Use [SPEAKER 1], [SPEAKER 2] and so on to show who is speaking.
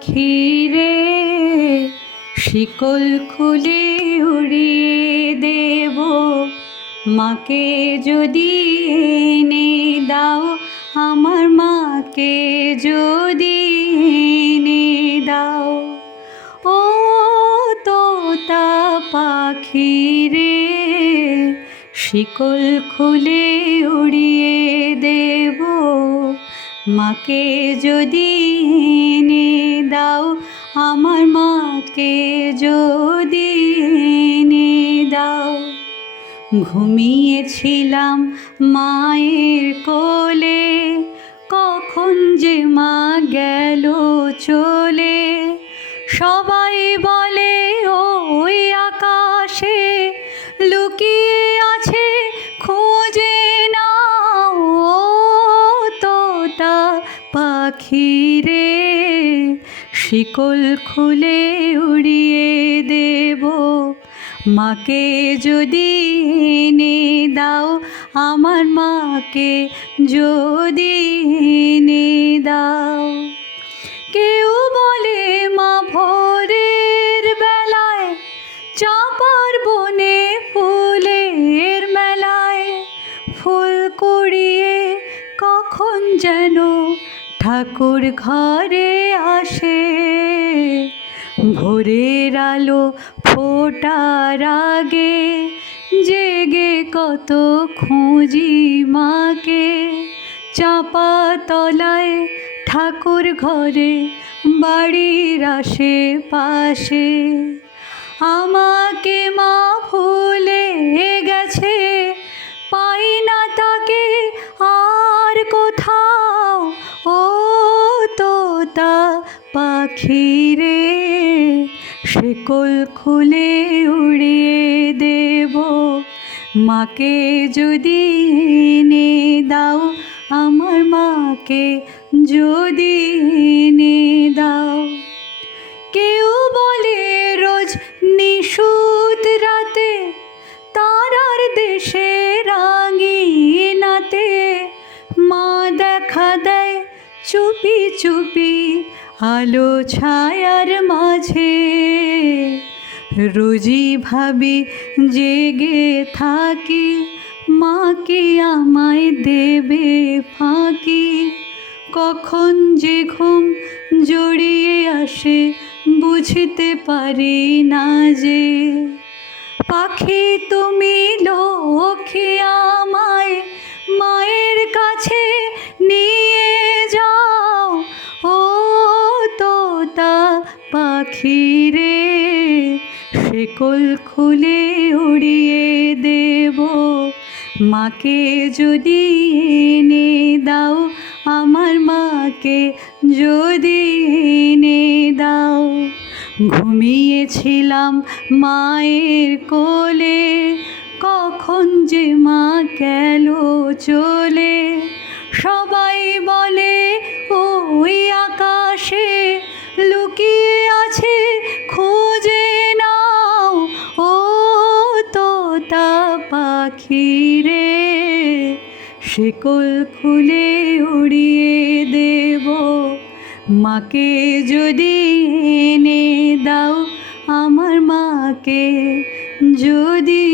[SPEAKER 1] পাখি শিকল খুলে উড়িয়ে দেব। মাকে যদি এনে দাও, আমার মাকে যদি এনে দাও। ও তোতা পাখি রে শিকল খুলে উড়িয়ে দেব। মাকে যদি এনে দাও আমার মাকে যদি এনে দাও। ঘুমিয়েছিলাম মায়ের কোলে পাখি রে শিকল খুলে উড়িয়ে দেব। মাকে যদি এনে দাও, আমার মাকে যদি এনে দাও। কেউ বলে, মা, ভোরের বেলায় চাপার বনে ফুলের মেলায় ফুল কুড়িয়ে কখন যেন ঠাকুর ঘরে আসে, ভোরের আলো ফোটার আগে জেগে কত খুঁজি মাকে। চাপা তলায় ঠাকুর ঘরে বাড়ির আশেপাশে। আমাকে পাখি রে শেকল খুলে উড়িয়ে দেব। মাকে যদি এনে দাও, আমার মাকে যদি এনে দাও। কেউ বলে রোজ নিশুত রাতে তারার দেশে রাঙিনাতে। মা দেখা দেয় চুপি চুপি আলো ছায়ার মাঝে রোজি ভাবি জেগে থাকি, মাকে আমায় দেবে ফাঁকি। কখন যে ঘুম জড়িয়ে আসে বুঝতে পারি না যে। পাখি তুমি লক্ষ্মী আমায় পাখি রে শেকল খুলে উড়িয়ে দেব। মাকে যদি এনে দাও, আমার মাকে যদি এনে দাও। ঘুমিয়েছিলাম মায়ের কোলে, কখন যে মা গেল চলে আছে খুঁজে নাও, ও তোতা পাখি রে। শিকল খুলে উড়িয়ে দেব, মাকে যদি এনে দাও, আমার মাকে যদি